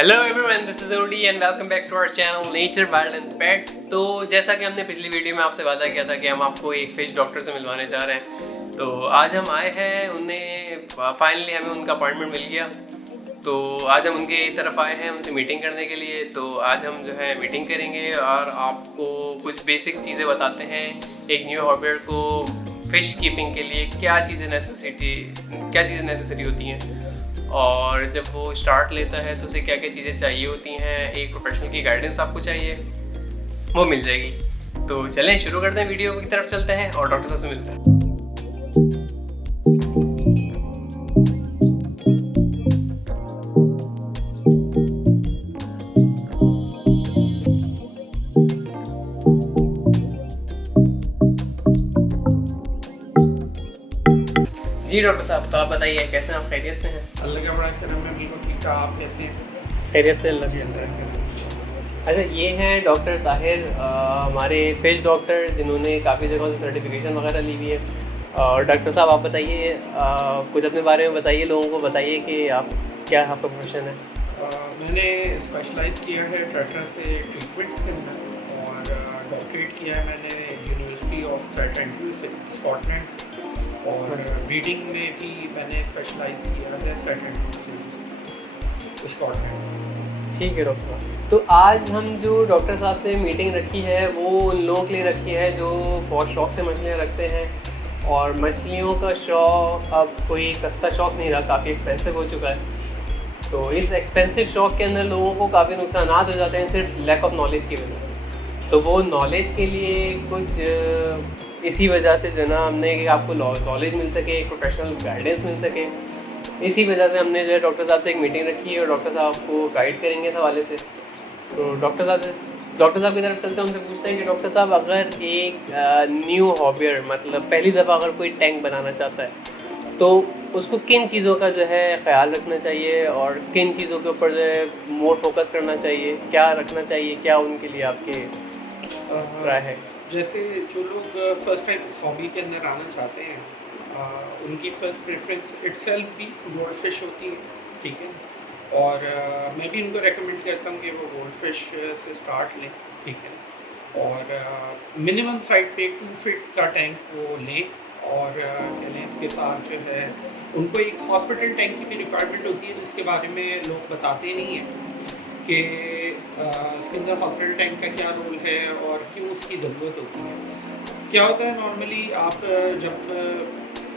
Hello everyone, this is OD and welcome back to our channel nature wild and pets. तो जैसा कि हमने पिछली वीडियो में आपसे वादा किया था कि हम आपको एक फिश डॉक्टर से मिलवाने जा रहे हैं, तो आज हम आए हैं। उन्हें फाइनली हमें उनका अपॉइंटमेंट मिल गया, तो आज हम उनके तरफ आए हैं उनसे मीटिंग करने के लिए। तो आज हम जो है मीटिंग करेंगे और आपको कुछ बेसिक चीज़ें बताते हैं। एक न्यू हॉबियर को फ़िश कीपिंग के लिए क्या चीज़ें नेसेसरी होती हैं, और जब वो स्टार्ट लेता है तो उसे क्या क्या चीज़ें चाहिए होती हैं, एक प्रोफेशनल की गाइडेंस आपको चाहिए, वो मिल जाएगी। तो चलें शुरू करते हैं, वीडियो की तरफ चलते हैं और डॉक्टर साहब से मिलते हैं। जी डॉक्टर साहब, तो आप बताइए कैसे हैं? आप खैरियत से हैं? अल्लाह का बड़ा करम है, बिल्कुल ठीक ठाक। आप कैसे हैं? खैरियत से, अल्लाह की अच्छा, ये हैं डॉक्टर ताहिर, हमारे फिश डॉक्टर, जिन्होंने काफ़ी जगहों से सर्टिफिकेशन वगैरह ली हुई है। और डॉक्टर साहब आप बताइए, कुछ अपने बारे में बताइए, लोगों को बताइए कि आप क्या आपका प्रोफेशन है। मैंने स्पेशलाइज़ किया है टर्टल से ट्रीटमेंट्स के अंदर, और डॉक्टरेट किया है मैंने यूनिवर्सिटी ऑफ सेट एंड्रू से, स्कॉटलैंड से। और ब्रीडिंग में भी मैंने स्पेशलाइज़ किया है सेट एंड्रू से, स्कॉटलैंड से। ठीक है डॉक्टर साहब, तो आज हम जो डॉक्टर साहब से मीटिंग रखी है वो उन लोगों के लिए रखी है जो बहुत शौक से मछलियाँ रखते हैं। और मछलियों का शौक अब कोई सस्ता शौक नहीं रहा, काफ़ी एक्सपेंसिव हो चुका है। तो इस एक्सपेंसिव शौक के अंदर लोगों को काफ़ी नुकसान हो जाते हैं, सिर्फ लैक ऑफ नॉलेज की वजह से। तो वो नॉलेज के लिए कुछ इसी वजह से जो ना हमने कि आपको नॉलेज मिल सके, एक प्रोफेशनल गाइडेंस मिल सके, इसी वजह से हमने जो है डॉक्टर साहब से एक मीटिंग रखी है और डॉक्टर साहब आपको गाइड करेंगे इस हवाले से। तो डॉक्टर साहब की तरफ चलते हैं, उनसे पूछते हैं कि डॉक्टर साहब, अगर एक न्यू हॉबियर, मतलब पहली दफ़ा अगर कोई टैंक बनाना चाहता है तो उसको किन चीज़ों का जो है ख़्याल रखना चाहिए और किन चीज़ों के ऊपर जो है मोर फोकस करना चाहिए, क्या रखना चाहिए, क्या उनके लिए आपके राय है? जैसे जो लोग फर्स्ट टाइम इस हॉबी के अंदर आना चाहते हैं, उनकी फर्स्ट प्रेफरेंस इटसेल्फ भी गोल्ड फिश होती है, ठीक है। और मैं भी उनको रेकमेंड करता हूँ कि वो गोल्ड फिश से स्टार्ट लें, ठीक है। और मिनिमम साइड पे 2 फीट का टैंक वो लें। और कह लें इसके साथ जो है उनको एक हॉस्पिटल टैंक की भी रिक्वायरमेंट होती है, जिसके बारे में लोग बताते नहीं हैं कि इसके अंदर हॉस्पिटल टैंक का क्या रोल है और क्यों उसकी ज़रूरत होती है। क्या होता है, नॉर्मली आप जब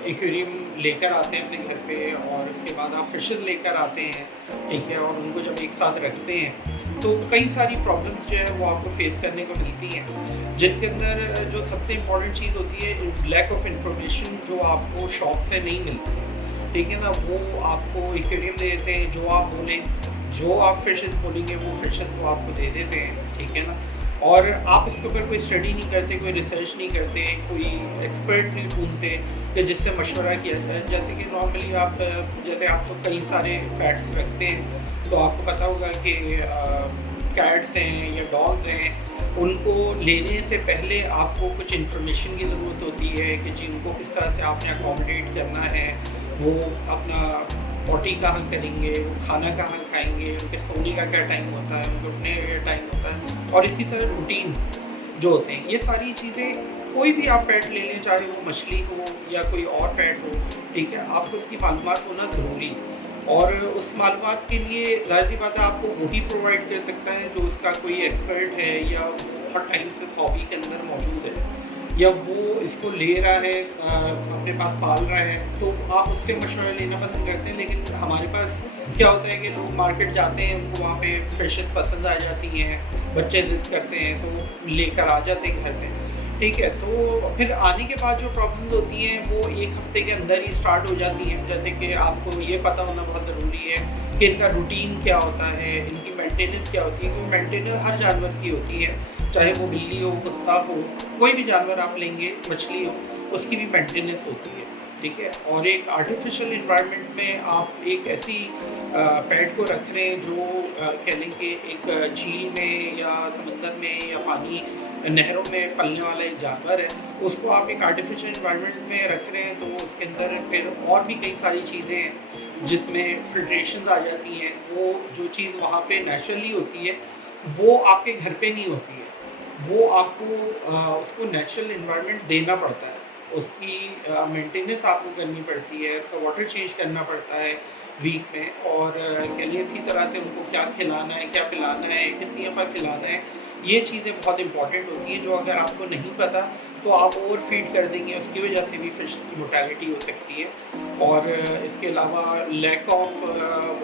एक्वेरियम लेकर आते हैं अपने घर पे, और उसके बाद आप फिशेस लेकर आते हैं, ठीक है, और उनको जब एक साथ रखते हैं तो कई सारी प्रॉब्लम्स जो है वो आपको फेस करने को मिलती हैं, जिनके अंदर जो सबसे इम्पॉर्टेंट चीज़ होती है लैक ऑफ इंफॉर्मेशन, जो आपको शॉप से नहीं मिलती है, ठीक है ना। वो आपको एक्वेरियम दे देते हैं, जो आप बोलें, जो आप फिशेस बोलेंगे वो फिशेस वो आपको दे देते हैं, ठीक है ना। और आप इसके ऊपर कोई स्टडी नहीं करते, कोई रिसर्च नहीं करते, कोई एक्सपर्ट नहीं ढूंढते कि जिससे मशवरा किया जाए। जैसे कि नॉर्मली आप जैसे आप तो कई सारे पेट्स रखते हैं, तो आपको पता होगा कि कैट्स हैं या डॉग्स हैं, उनको लेने से पहले आपको कुछ इन्फॉर्मेशन की ज़रूरत होती है कि जिनको किस तरह से आपने अकोमोडेट करना है, वो अपना पॉटी कहाँ करेंगे, वो खाना कहाँ खाएंगे, उनके सोने का क्या टाइम होता है, उनके उठने का क्या टाइम होता है, और इसी तरह रूटीन्स जो होते हैं। ये सारी चीज़ें कोई भी आप पेट ले लें, चाहे वो मछली हो या कोई और पेट हो, ठीक है, आपको उसकी मालूमात होना ज़रूरी है। और उस मालूमात के लिए ज़ाहिर सी बात है आपको वही प्रोवाइड कर सकता है जो उसका कोई एक्सपर्ट है या बहुत टाइम से इस हॉबी के अंदर मौजूद है, या वो इसको ले रहा है, अपने पास पाल रहा है, तो आप उससे मशवरा लेना पसंद करते हैं। लेकिन हमारे पास क्या होता है कि लोग मार्केट जाते हैं, उनको वहाँ पे फिशेस पसंद आ जाती हैं, बच्चे ज़िद करते हैं तो लेकर आ जाते हैं घर पे, ठीक है। तो फिर आने के बाद जो प्रॉब्लम्स होती हैं वो 1 हफ्ते के अंदर ही स्टार्ट हो जाती हैं। जैसे कि आपको ये पता होना बहुत ज़रूरी है कि इनका रूटीन क्या होता है, इनकी मेंटेनेंस क्या होती है, क्योंकि मेंटेनेंस हर जानवर की होती है, चाहे वो बिल्ली हो, कुत्ता हो, कोई भी जानवर आप लेंगे, मछली हो, उसकी भी मेंटेनेंस होती है, ठीक है। और एक आर्टिफिशियल एनवायरनमेंट में आप एक ऐसी पेट को रख रहे हैं जो कह लें कि एक झील में या समंदर में या पानी नहरों में पलने वाला एक जानवर है, उसको आप एक आर्टिफिशियल एनवायरनमेंट में रख रहे हैं, तो उसके अंदर फिर और भी कई सारी चीज़ें हैं जिसमें फिल्ट्रेशंस आ जाती हैं, वो जो चीज़ वहाँ पे नेचुरली होती है वो आपके घर पे नहीं होती है, वो आपको उसको नेचुरल इन्वायरमेंट देना पड़ता है, उसकी मेंटेनेंस आपको करनी पड़ती है, उसका वाटर चेंज करना पड़ता है वीक में, और कह लिए इसी तरह से उनको क्या खिलाना है, क्या पिलाना है, कितनी दफ़ा खिलाना है, ये चीज़ें बहुत इंपॉर्टेंट होती हैं, जो अगर आपको नहीं पता तो आप ओवर फीड कर देंगे, उसकी वजह से भी फिश की मोर्टेलिटी हो सकती है। और इसके अलावा लैक ऑफ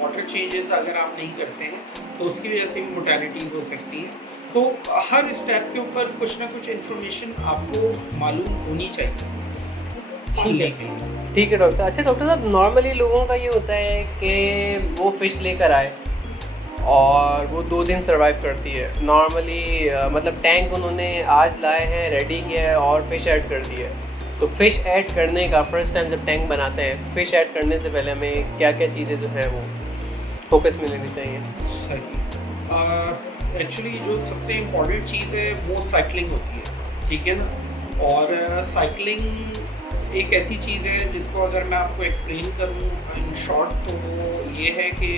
वाटर चेंजेस अगर आप नहीं करते हैं तो उसकी वजह से भी मोर्टेलिटीज़ हो सकती हैं। तो हर स्टेप के ऊपर कुछ ना कुछ इन्फॉर्मेशन आपको मालूम होनी चाहिए ठीक पालने है। के लिए। ठीक है डॉक्टर साहब। अच्छा डॉक्टर साहब, नॉर्मली लोगों का ये होता है कि वो फ़िश लेकर आए और वो 2 दिन सर्वाइव करती है। नॉर्मली मतलब टैंक उन्होंने आज लाए हैं, रेडी किया है और फ़िश ऐड कर दी है। तो फ़िश ऐड करने का फर्स्ट टाइम जब टैंक बनाते हैं, फ़िश ऐड करने से पहले हमें क्या-क्या चीज़ें जो हैं वो फ़ोकस में लेनी चाहिए? सही। एक्चुअली जो सबसे इम्पोर्टेंट चीज़ है वो साइकिलिंग होती है, ठीक है ना? और साइकिलिंग एक ऐसी चीज़ है जिसको अगर मैं आपको एक्सप्लेन करूँ इन शॉर्ट, तो वो ये है कि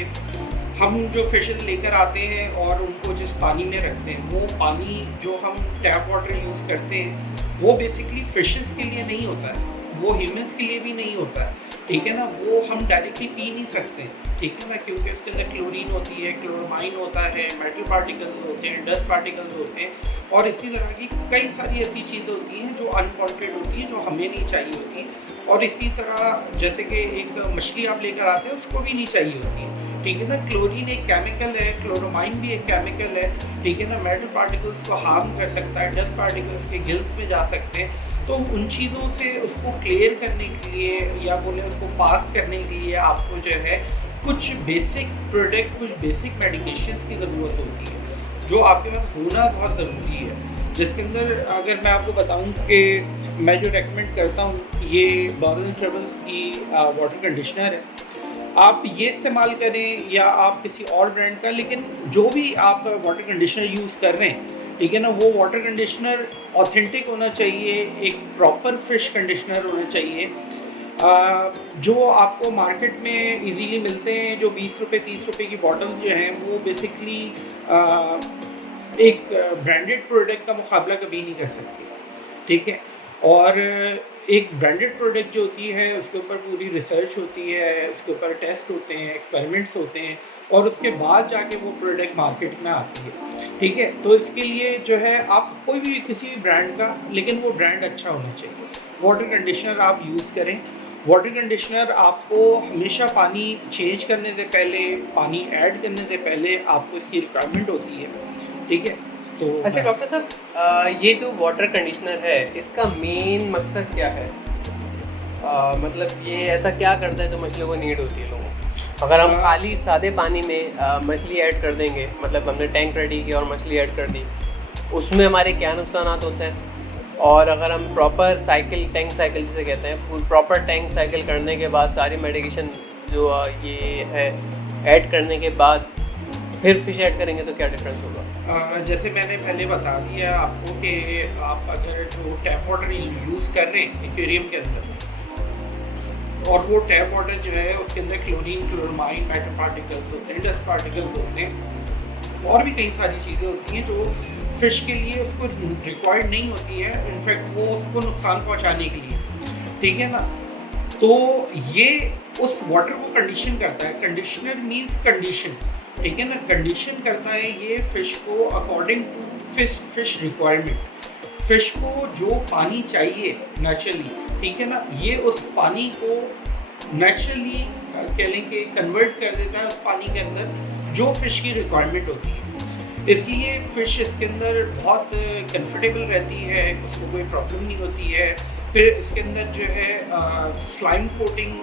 हम जो फिशेज़ लेकर आते हैं और उनको जिस पानी में रखते हैं, वो पानी जो हम टैप वाटर यूज़ करते हैं, वो बेसिकली फिशेज़ के लिए नहीं होता है, वो ह्यूमन्स के लिए भी नहीं होता है, ठीक है ना? वो हम डायरेक्टली पी नहीं सकते, ठीक है ना? क्योंकि उसके अंदर क्लोरीन होती है, क्लोरामाइन होता है, मेटल पार्टिकल्स होते हैं, डस्ट पार्टिकल्स होते हैं, और इसी तरह की कई सारी ऐसी चीज़ें होती हैं जो अनवांटेड होती हैं, जो हमें नहीं चाहिए होती। और इसी तरह जैसे कि एक मछली आप लेकर आते हैं, उसको भी नहीं चाहिए होती है, ठीक है ना? क्लोरीन एक केमिकल है, क्लोरामाइन भी एक केमिकल है, ठीक है ना? मेटल पार्टिकल्स को हार्म कर सकता है, डस्ट पार्टिकल्स के गिल्स में जा सकते हैं। तो उन चीज़ों से उसको क्लियर करने के लिए या बोले उसको पाक करने के लिए आपको जो है कुछ बेसिक प्रोडक्ट, कुछ बेसिक मेडिकेशंस की ज़रूरत होती है, जो आपके पास होना बहुत ज़रूरी है। जिसके अंदर अगर मैं आपको बताऊं कि मैं जो रेकमेंड करता हूँ, ये बॉरल ट्रेवल्स की वाटर कंडीशनर है, आप ये इस्तेमाल करें या आप किसी और ब्रांड का, लेकिन जो भी आप वाटर कंडीशनर यूज़ कर रहे हैं, ठीक है ना, वो वाटर कंडीशनर ऑथेंटिक होना चाहिए, एक प्रॉपर फिश कंडीशनर होना चाहिए। जो आपको मार्केट में इजीली मिलते हैं, जो 20 रुपए 30 रुपए की बॉटल्स जो हैं, वो बेसिकली एक ब्रांडेड प्रोडक्ट का मुकाबला कभी नहीं कर सकती, ठीक है? और एक ब्रांडेड प्रोडक्ट जो होती है उसके ऊपर पूरी रिसर्च होती है, उसके ऊपर टेस्ट होते हैं, एक्सपेरिमेंट्स होते हैं, और उसके बाद जाके वो प्रोडक्ट मार्केट में आती है, ठीक है? तो इसके लिए जो है आप कोई भी किसी भी ब्रांड का, लेकिन वो ब्रांड अच्छा होना चाहिए। वाटर कंडीशनर आप यूज़ करें। वाटर कंडीशनर आपको हमेशा पानी चेंज करने से पहले, पानी ऐड करने से पहले आपको इसकी रिक्वायरमेंट होती है, ठीक है? तो अच्छा डॉक्टर साहब, ये जो वाटर कंडीशनर है, इसका मेन मकसद क्या है? मतलब ये ऐसा क्या करता है जो मछलियों को नीड होती है लोगों को? अगर हम खाली सादे पानी में मछली ऐड कर देंगे, मतलब हमने टैंक रेडी किया और मछली ऐड कर दी, उसमें हमारे क्या नुकसानात होते हैं? और अगर हम प्रॉपर साइकिल, टैंक साइकिल जिसे कहते हैं, प्रॉपर टैंक साइकिल करने के बाद सारी मेडिकेशन जो ये है ऐड करने के बाद फिर फिश ऐड करेंगे तो क्या डिफरेंस होगा? जैसे मैंने पहले बता दिया आपको कि आप अगर जो टैप वाटर यूज़ कर रहे हैं एक्वेरियम के अंदर, और वो टैप वाटर जो है उसके अंदर क्लोरीन, क्लोरामाइन, मेटल पार्टिकल्स होते हैं, डस्ट पार्टिकल्स होते हैं, और भी कई सारी चीज़ें होती हैं जो फिश के लिए उसको रिक्वायर्ड नहीं होती है, इनफैक्ट वो उसको नुकसान पहुंचाने के लिए, ठीक है ना? तो ये उस वाटर को कंडीशन करता है। कंडीशनर मीन्स कंडीशन, ठीक है ना? कंडीशन करता है ये फिश को according to fish requirement. Fish को जो पानी चाहिए नेचुरली, ठीक है ना, ये उस पानी को नेचुरली कह लें कि कन्वर्ट कर देता है उस पानी के अंदर जो फिश की रिक्वायरमेंट होती है। इसलिए फिश इसके अंदर बहुत कंफर्टेबल रहती है, उसको कोई प्रॉब्लम नहीं होती है। फिर इसके अंदर जो है स्लाइम कोटिंग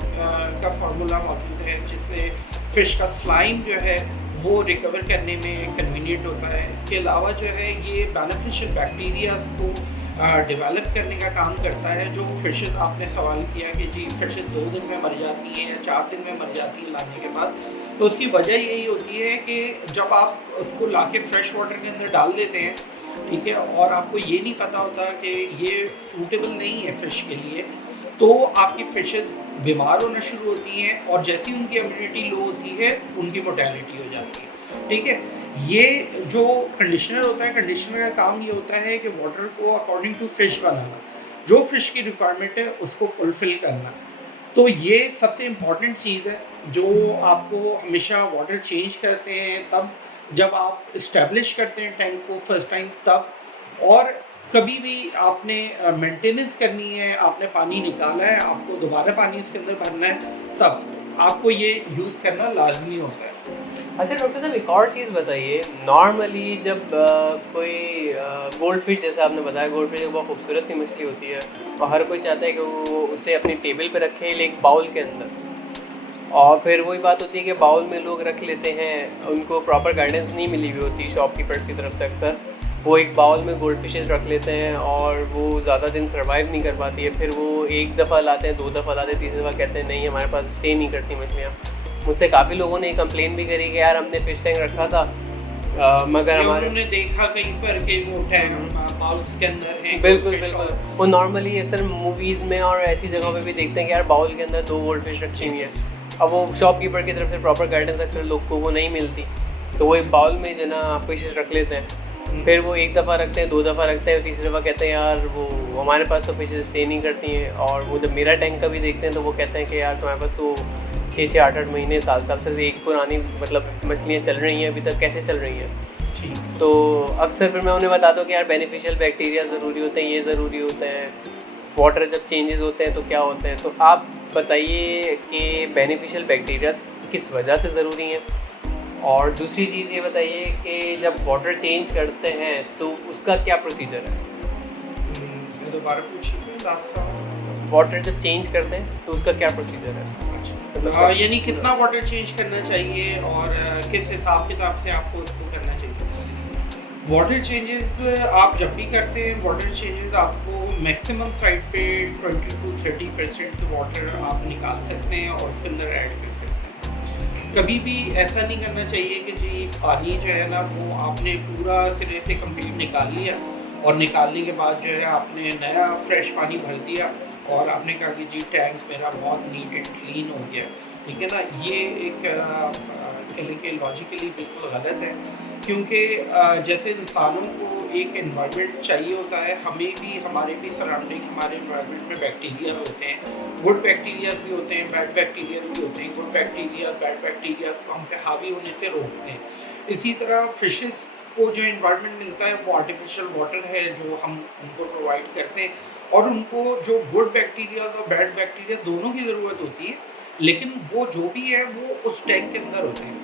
का फार्मूला मौजूद है, जिससे फिश का स्लाइम जो है वो रिकवर करने में कन्वीनियंट होता है। इसके अलावा जो है ये बेनिफिशियल बैक्टीरियाज को डेवलप करने का काम करता है। जो फिशेस आपने सवाल किया कि जी फिशेस 2 दिन में मर जाती हैं या 4 दिन में मर जाती हैं लाने के बाद, तो उसकी वजह यही होती है कि जब आप उसको लाके फ्रेश वाटर के अंदर डाल देते हैं, ठीक है, और आपको ये नहीं पता होता कि ये सूटेबल नहीं है फ़िश के लिए, तो आपकी फिशेस बीमार होना शुरू होती हैं और जैसे ही उनकी इम्यूनिटी लो होती है उनकी मोर्टेलिटी हो जाती है। ठीक है, ये जो कंडीशनर होता है, कंडीशनर का काम ये होता है कि वाटर को अकॉर्डिंग टू फिश बनाना, जो फिश की रिक्वायरमेंट है उसको फुलफिल करना। तो ये सबसे इम्पॉर्टेंट चीज़ है जो आपको हमेशा वाटर चेंज करते हैं तब, जब आप इस्टेब्लिश करते हैं टैंक को फर्स्ट टाइम तब, और कभी भी आपने मेंटेनेंस करनी है, आपने पानी निकाला है, आपको दोबारा पानी इसके अंदर भरना है, तब आपको ये यूज़ करना लाजमी होता है। अच्छा डॉक्टर साहब, एक और चीज़ बताइए। नॉर्मली जब कोई गोल्ड फिश, जैसे आपने बताया, गोल्ड फिश एक बहुत खूबसूरत सी मछली होती है और हर कोई चाहता है कि वो उसे अपनी टेबल पे रखे, एक बाउल के अंदर। और फिर वही बात होती है कि बाउल में लोग रख लेते हैं, उनको प्रॉपर गाइडेंस नहीं मिली हुई होती शॉपकीपर्स की तरफ से। अक्सर वो एक बाउल में गोल्ड फिशेज रख लेते हैं और वो ज़्यादा दिन सर्वाइव नहीं कर पाती है। फिर वो एक दफ़ा लाते हैं, 2 दफ़ा लाते हैं, तीसरी दफ़ा कहते हैं नहीं हमारे पास स्टे नहीं करती मछलियाँ। मुझसे काफ़ी लोगों ने कंप्लेन भी करी कि यार हमने फिश टैंक रखा था मगर हमारे उन्होंने देखा कहीं पर कि वो टैंक बाउल्स के अंदर है। बिल्कुल बिल्कुल, वो नॉर्मली अक्सर मूवीज़ में और ऐसी जगहों पे भी देखते हैं कि यार बाउल के अंदर 2 गोल्ड फिश रखी हुई है। अब वो शॉपकीपर की तरफ से प्रॉपर गाइडेंस अक्सर लोग को वो नहीं मिलती, तो वो एक बाउल में जो ना फिशेस रख लेते हैं। फिर वो एक दफ़ा रखते हैं, 2 दफ़ा रखते हैं, तीसरी दफ़ा कहते हैं यार वो हमारे पास तो फिशेस स्टे नहीं करती हैं। और वो जब मेरा टैंक का भी देखते हैं तो वो कहते हैं कि यार तुम्हारे पास तो 6-6 8-8 महीने साल से एक पुरानी मतलब मछलियाँ चल रही हैं, अभी तक कैसे चल रही हैं। तो अक्सर फिर मैं उन्हें बताता हूँ कि यार बेनिफिशियल बैक्टीरिया ज़रूरी होते हैं, ये ज़रूरी होते हैं, वाटर जब चेंजेस होते हैं तो क्या होते हैं। तो आप बताइए कि बेनिफिशियल बैक्टीरिया किस वजह से ज़रूरी हैं। और दूसरी चीज़ ये बताइए कि जब वाटर चेंज करते हैं तो उसका क्या प्रोसीजर है। मैं दोबारा पूछिए लास्ट सवाल। वाटर जब चेंज करते हैं तो उसका क्या प्रोसीजर है। यानी कितना वाटर चेंज करना चाहिए और किस हिसाब किताब से आपको इसको करना चाहिए। वाटर चेंजेस आप जब भी करते हैं, वाटर चेंजेस आपको मैक्सिमम साइड पे 20 to 30% वाटर आप निकाल सकते हैं और उसके अंदर ऐड कर सकते हैं। कभी भी ऐसा नहीं करना चाहिए कि जी पानी जो है ना वो आपने पूरा सिरे से कंप्लीट निकाल लिया और निकालने के बाद जो है आपने नया फ्रेश पानी भर दिया और आपने कहा कि जी टैंक मेरा बहुत नीट एंड क्लीन हो गया। ठीक है ना, ये एक के लॉजिकली बिल्कुल गलत है, क्योंकि जैसे इंसानों को एक एनवायरनमेंट चाहिए होता है, हमें भी हमारे भी सराउंडिंग हमारे एनवायरनमेंट में बैक्टीरिया होते हैं, गुड बैक्टीरिया भी होते हैं, बैड बैक्टीरिया भी होते हैं। गुड बैक्टीरिया बैड बैक्टीरिया को हम पे हावी होने से रोकते हैं। इसी तरह फिशेस को जो एनवायरनमेंट मिलता है वो आर्टिफिशियल वाटर है जो हम उनको प्रोवाइड करते हैं, और उनको जो गुड बैक्टीरिया और बैड बैक्टीरिया दोनों की ज़रूरत होती है, लेकिन वो जो भी है वो उस टैंक के अंदर होते हैं।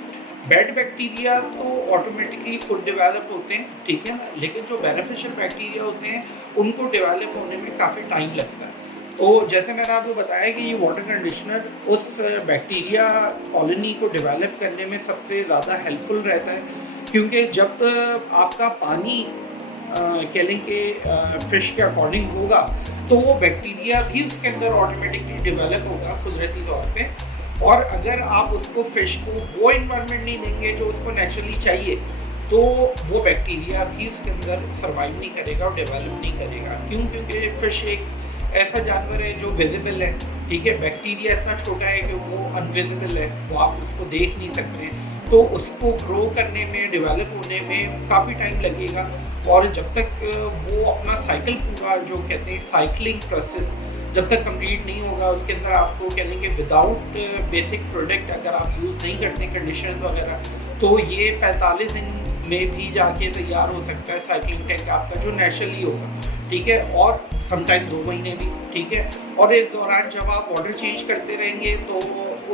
बैड बैक्टीरिया तो ऑटोमेटिकली खुद डेवलप होते हैं, ठीक है ना, लेकिन जो बेनिफिशियल बैक्टीरिया होते हैं उनको डेवलप होने में काफ़ी टाइम लगता है। तो जैसे मैंने आपको बताया कि ये वाटर कंडीशनर उस बैक्टीरिया कॉलोनी को डेवलप करने में सबसे ज़्यादा हेल्पफुल रहता है, क्योंकि जब आपका पानी कह लें कि फिश के अकॉर्डिंग होगा तो वो बैक्टीरिया भी उसके अंदर ऑटोमेटिकली डेवलप होगा कुदरती तौर पे। और अगर आप उसको फिश को वो इन्वायरमेंट नहीं देंगे जो उसको नेचुरली चाहिए, तो वो बैक्टीरिया भी उसके अंदर सर्वाइव नहीं करेगा और डेवलप नहीं करेगा। क्यों? क्योंकि फिश एक ऐसा जानवर है जो विजिबल है, ठीक है। बैक्टीरिया इतना छोटा है कि वो अनविजिबल है, वो आप उसको देख नहीं सकते, तो उसको ग्रो करने में, डेवलप होने में काफ़ी टाइम लगेगा। और जब तक वो अपना साइकिल पूरा जो कहते हैं साइक्लिंग प्रोसेस जब तक कंप्लीट नहीं होगा, उसके अंदर आपको कह लेंगे विदाउट बेसिक प्रोडक्ट अगर आप यूज़ नहीं करते कंडीशनर्स वगैरह, तो ये 45 दिन में भी जाके तैयार हो सकता है साइक्लिंग टैंक आपका जो नेचुरली होगा, ठीक है। और समटाइम 2 महीने भी, ठीक है। और इस दौरान जब आप वाटर चेंज करते रहेंगे तो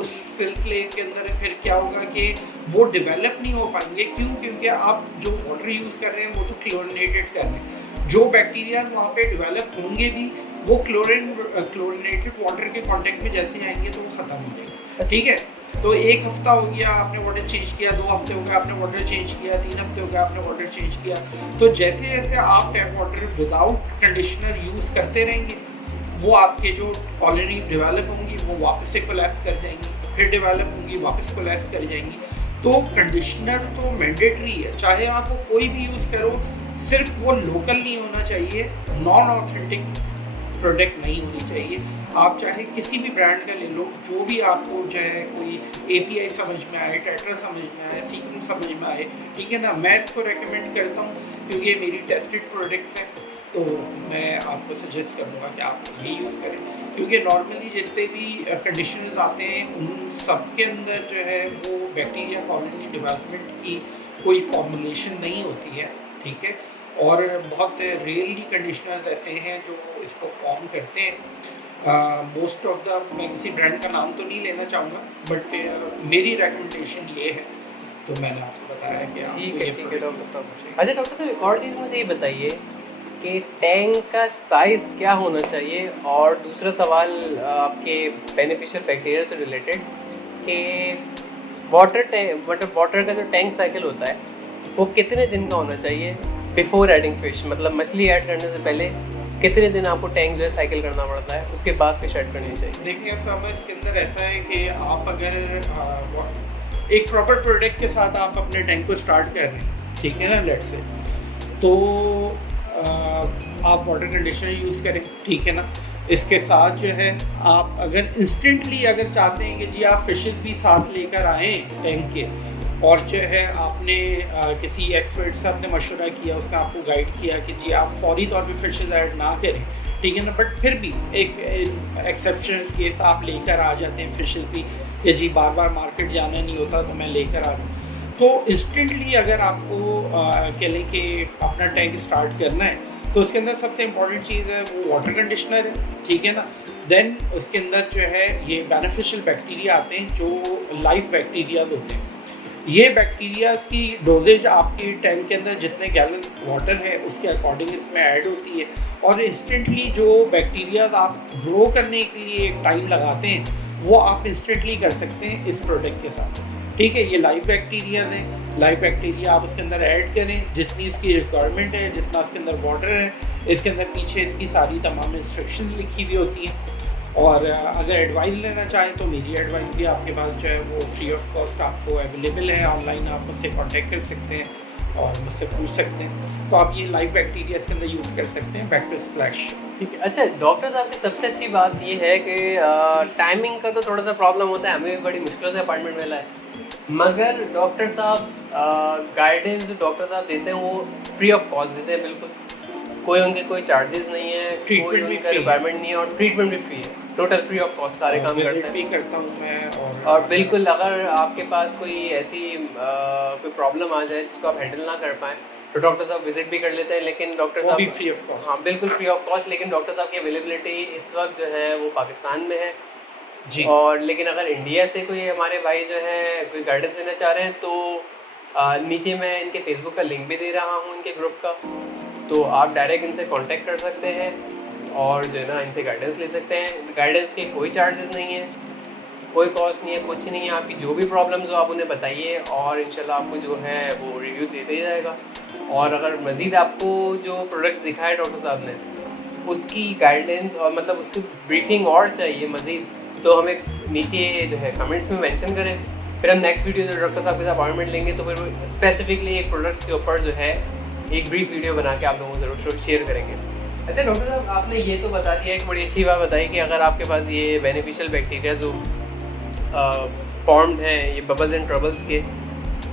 उस सिलसिले के अंदर फिर क्या होगा कि वो डेवलप नहीं हो पाएंगे। क्यों? क्योंकि आप जो वाटर यूज़ कर रहे हैं वो तो क्लोरिनेटेड कर रहे हैं। जो बैक्टीरिया वहाँ पे डेवलप होंगे भी वो क्लोरिनेटेड वाटर के कांटेक्ट में जैसे आएंगे तो वो ख़त्म हो जाएंगे, ठीक है। तो 1 हफ्ता हो गया आपने वाटर चेंज किया, 2 हफ्ते हो गए आपने वाटर चेंज किया, 3 हफ्ते हो गए आपने वाटर चेंज किया। तो जैसे जैसे आप tap water without conditioner use करते रहेंगे, वो आपके जो कॉलोनी डेवलप होंगी वो वापस से कोलैप्स कर जाएंगी, फिर डेवलप होंगी वापस कोलैप्स कर जाएंगी। तो कंडीशनर तो मैंडेटरी है, चाहे आप वो कोई भी यूज़ करो, सिर्फ वो लोकल नहीं होना चाहिए, नॉन ऑथेंटिक प्रोडक्ट नहीं होनी चाहिए। आप चाहे किसी भी ब्रांड का ले लो, जो भी आपको जो है कोई API समझ में आए, टेट्रा समझ में आए, सीक्वेंस समझ में आए, ठीक है ना, मैं इसको रेकमेंड करता हूँ क्योंकि ये मेरी टेस्टेड प्रोडक्ट्स हैं, तो मैं आपको सजेस्ट करूँगा कि आप ये यूज़ करें। क्योंकि नॉर्मली जितने भी कंडीशनर्स आते हैं उन सब के अंदर जो है वो बैक्टीरिया कॉलोनी डेवलपमेंट की कोई फॉर्मुलेशन नहीं होती है, ठीक है, और बहुत रेयरली कंडीशनर्स ऐसे हैं जो इसको फॉर्म करते हैं। मोस्ट ऑफ द, मैं किसी ब्रांड का नाम तो नहीं लेना चाहूँगा, बट मेरी रिकमेंडेशन ये है, तो मैंने आपको बताया कि आप ठीक है डॉक्टर साहब। अच्छा डॉक्टर साहब, एक और चीज़ मुझे ये बताइए कि टैंक का साइज़ क्या होना चाहिए, और दूसरा सवाल आपके बेनिफिशियल बैक्टीरिया से रिलेटेड कि वाटर टैंक, मतलब वाटर का जो टैंक साइकिल होता है वो कितने दिन का होना चाहिए बिफोर एडिंग फिश, मतलब मछली ऐड करने से पहले कितने दिन आपको टैंक जो है साइकिल करना पड़ता है, उसके बाद फिश ऐड करनी चाहिए? देखिए सब इसके अंदर ऐसा है कि आप अगर एक प्रॉपर प्रोडक्ट के साथ आप अपने टैंक को स्टार्ट कर रहे हैं, ठीक है ना, लेट से, तो आप वाटर कंडीशनर यूज़ करें, ठीक है ना। इसके साथ जो है आप अगर इंस्टेंटली अगर चाहते हैं कि जी आप फिशेस भी साथ लेकर आएँ टैंक के, और जो है आपने किसी एक्सपर्ट से आपने मशवरा किया, उसने आपको गाइड किया कि जी आप फौरी तौर पे फिशेस ऐड ना करें, ठीक है ना, बट फिर भी एक एक्सेप्शनल केस आप लेकर आ जाते हैं फिशेस भी कि जी बार बार मार्केट जाना नहीं होता तो मैं लेकर आ रहा हूँ, तो इंस्टेंटली अगर आपको कह लें कि अपना टैंक स्टार्ट करना है, तो उसके अंदर सबसे इम्पॉर्टेंट चीज़ है वो वाटर कंडीशनर है, ठीक है ना। देन उसके अंदर जो है ये बेनिफिशियल बैक्टीरिया आते हैं जो लाइफ बैक्टीरियाज होते हैं। ये बैक्टीरियाज की डोजेज आपकी टैंक के अंदर जितने गैलन वाटर है उसके अकॉर्डिंग इसमें ऐड होती है, और इंस्टेंटली जो बैक्टीरियाज आप ग्रो करने के लिए एक टाइम लगाते हैं वो आप इंस्टेंटली कर सकते हैं इस प्रोडक्ट के साथ, ठीक है। ये लाइव बैक्टीरियाज हैं, लाइव बैक्टीरिया आप उसके अंदर ऐड करें जितनी इसकी रिक्वायरमेंट है, जितना इसके अंदर वाटर है, इसके अंदर पीछे इसकी सारी तमाम इंस्ट्रक्शंस लिखी हुई होती हैं। और अगर एडवाइस लेना चाहें तो मेरी एडवाइस भी आपके पास जो है वो फ्री ऑफ कॉस्ट आपको अवेलेबल है, ऑनलाइन आप मुझसे कांटेक्ट कर सकते हैं और मुझसे पूछ सकते हैं। तो आप ये लाइव बैक्टीरिया इसके अंदर यूज़ कर सकते हैं, बैक टू स्प्लैश। ठीक है। अच्छा डॉक्टर साहब की सबसे अच्छी बात ये है कि टाइमिंग का तो थोड़ा सा प्रॉब्लम होता है, हमें भी बड़ी मुश्किलों से अपॉइंटमेंट मिला है, मगर डॉक्टर साहब गाइडेंस जो डॉक्टर साहब देते हैं वो फ्री ऑफ कॉस्ट देते हैं, बिल्कुल कोई उनके कोई चार्जेस नहीं है, कोई उनका रिक्वायरमेंट नहीं है, और ट्रीटमेंट भी फ्री है, टोटल फ्री ऑफ कॉस्ट सारे काम करते हैं। भी करता हूँ मैं, और बिल्कुल अगर आपके पास कोई ऐसी कोई प्रॉब्लम आ जाए जिसको आप हैंडल ना कर पाएँ तो डॉक्टर साहब विजिट भी कर लेते हैं, लेकिन डॉक्टर साहब फ्री ऑफ कॉस्ट, हाँ बिल्कुल फ्री ऑफ कॉस्ट, लेकिन डॉक्टर साहब की अवेलेबिलिटी इस वक्त जो है वो पाकिस्तान में है जी। और लेकिन अगर इंडिया से कोई हमारे भाई जो है कोई गाइडेंस लेना चाह रहे हैं तो नीचे मैं इनके फेसबुक का लिंक भी दे रहा हूँ इनके ग्रुप का, तो आप डायरेक्ट इनसे कांटेक्ट कर सकते हैं और जो है ना इनसे गाइडेंस ले सकते हैं। गाइडेंस के कोई चार्जेस नहीं है, कोई कॉस्ट नहीं है, कुछ नहीं है, आपकी जो भी प्रॉब्लम्स हो आप उन्हें बताइए और इंशाल्लाह आपको जो है वो रिव्यू देते ही जाएगा। और अगर मज़ीद आपको जो प्रोडक्ट्स दिखाए डॉक्टर साहब ने उसकी गाइडेंस और मतलब उसकी ब्रीफिंग और चाहिए मज़ीद, तो हमें नीचे जो है कमेंट्स में मेंशन करें, फिर हम नेक्स्ट वीडियो जो डॉक्टर साहब के साथ अपॉइंटमेंट लेंगे तो फिर स्पेसिफिकली एक प्रोडक्ट्स के ऊपर जो है एक ब्रीफ वीडियो बना के आप लोगों को ज़रूर शेयर करेंगे। अच्छा डॉक्टर साहब आपने ये तो बता दिया, एक बड़ी अच्छी बात बताई कि अगर आपके पास ये बेनिफिशियल बैक्टीरिया जो फॉर्म्ड हैं ये बबल्स एंड ट्रबल्स के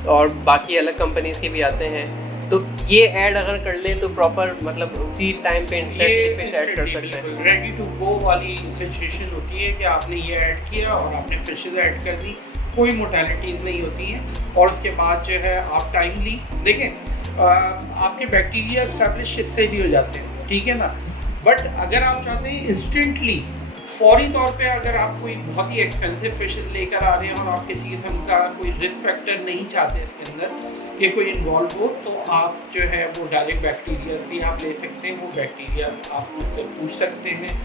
और बाकी अलग कंपनीज के भी आते हैं, तो ये ऐड अगर कर ले तो प्रॉपर मतलब उसी टाइम पे इंस्टेंटली फिश ऐड कर सकते हैं। रेडी टू गो वाली सिचुएशन होती है कि आपने ये ऐड किया और आपने फिशेस ऐड कर दी, कोई मोर्टेलिटीज़ नहीं होती हैं, और उसके बाद जो है आप टाइमली देखें आपके बैक्टीरिया स्टैब्लिश इससे भी हो जाते हैं, ठीक है ना। बट अगर आप चाहते हैं इंस्टेंटली फौरी तौर पे अगर आप कोई बहुत ही एक्सपेंसिव फिशेस लेकर आ रहे हैं और आप किसी किस्म का कोई रिस्क फैक्टर नहीं चाहते इसके अंदर कि कोई इन्वॉल्व हो, तो आप जो है वो डायरेक्ट बैक्टीरिया भी आप ले सकते हैं। वो बैक्टीरिया आप मुझसे पूछ सकते हैं,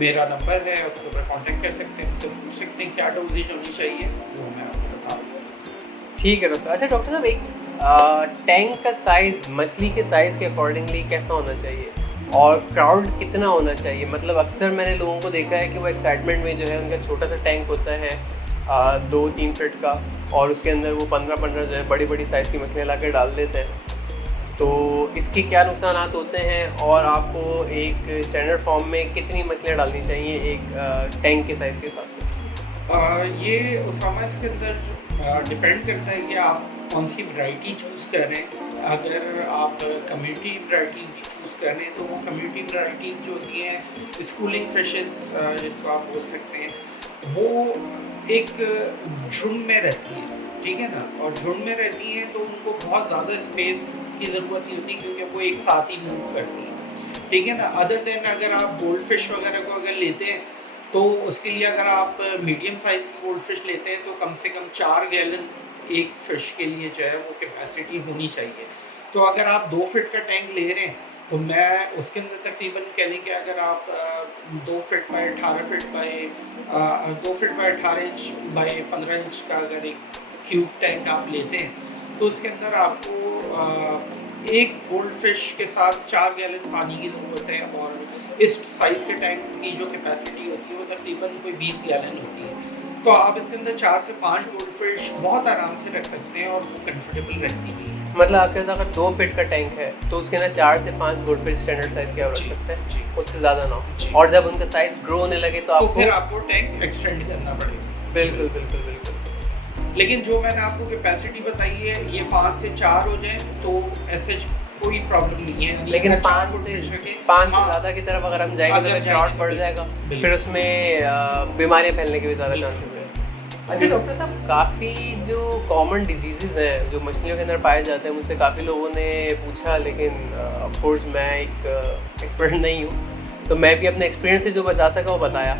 मेरा नंबर है उसके ऊपर कांटेक्ट कर सकते हैं, मुझसे पूछ सकते हैं क्या डोजेज होनी चाहिए, वो मैं आपको बता दूँगा। ठीक है डॉक्टर। अच्छा डॉक्टर साहब एक टैंक का साइज़ मछली के साइज़ के अकॉर्डिंगली कैसा होना चाहिए और क्राउड कितना होना चाहिए? मतलब अक्सर मैंने लोगों को देखा है कि वो एक्साइटमेंट में जो है उनका छोटा सा टैंक होता है 2-3 फीट का और उसके अंदर वो 15-15 जो है बड़ी बड़ी साइज़ की मछलियाँ ला कर डाल देते हैं, तो इसके क्या नुकसानात होते हैं और आपको एक स्टैंडर्ड फॉर्म में कितनी मछलियाँ डालनी चाहिए एक टैंक के साइज़ के हिसाब से? ये उसामा इसके अंदर डिपेंड करता है कि आप कौन सी वैरायटी चूज़ कर रहे हैं। अगर आप कम्युनिटी वैरायटी चूज़ कर रहे हैं तो वो कम्युनिटी वैराइटीज़ जो होती हैं स्कूलिंग फिशेस जिसको आप बोल सकते हैं, वो एक झुंड में रहती हैं, ठीक है ना? और झुंड में रहती हैं तो उनको बहुत ज़्यादा स्पेस की ज़रूरत नहीं होती क्योंकि वो एक साथ ही मूव करती हैं, ठीक है ना? अदर देन अगर आप गोल्ड फिश वगैरह को अगर लेते हैं तो उसके लिए अगर आप मीडियम साइज़ की गोल्ड फिश लेते हैं तो कम से कम 4 गैलन एक फ़िश के लिए जो है वो कैपेसिटी होनी चाहिए। तो अगर आप 2 फीट का टैंक ले रहे हैं तो मैं उसके अंदर तकरीबन कह लें कि अगर आप 2 feet by 18 feet by 2 feet by 18 inch by 15 inch का अगर एक क्यूब टैंक आप लेते हैं तो उसके अंदर आपको एक गोल्ड फिश के साथ 4 गैलन पानी की ज़रूरत है और इस साइज़ के टैंक की जो कैपेसिटी होती है वो तकरीबन कोई 20 गैलन होती है। तो आप इसके अंदर 4 से 5 गोल्ड फिश बहुत आराम से रख सकते हैं और वो कंफर्टेबल रहती भी है। मतलब आपके पास अगर 2 फीट का टैंक है तो उसके अंदर 4 से 5 गोल्डफिश स्टैंडर्ड साइज़ के आप रख जी, सकते हैं, जी, उससे ज़्यादा ना जी। हो। और जब उनका साइज़ ग्रो होने लगे तो तो फिर आपको आपको टैंक एक्सटेंड करना पड़ेगा। बिल्कुल, बिल्कुल, बिल्कुल। लेकिन जो मैंने आपको कैपेसिटी बताई है ये 5 से 4 हो जाए तो ऐसे कोई प्रॉब्लम नहीं है। यानी लेकिन अगर 4 5 से गोल्डफिश रखें 5 से हाँ, ज़्यादा की तरफ अगर हम जाएँगे तो अगर फिर जाएंगे क्राउड तो बढ़ बिल्कुल, जाएगा, बिल्कुल। फिर उसमें बीमारियाँ फैलने के भी ज़्यादा बिल्कुल। चांसेस हैं। अच्छा डॉक्टर साहब, काफ़ी जो कॉमन डिजीज़ेज़ हैं जो मछलियों के अंदर पाए जाते हैं, मुझसे काफ़ी लोगों ने पूछा, लेकिन ऑफ कोर्स मैं एक एक्सपर्ट नहीं हूँ, तो मैं भी अपने एक्सपीरियंस से जो बता सका वो बताया।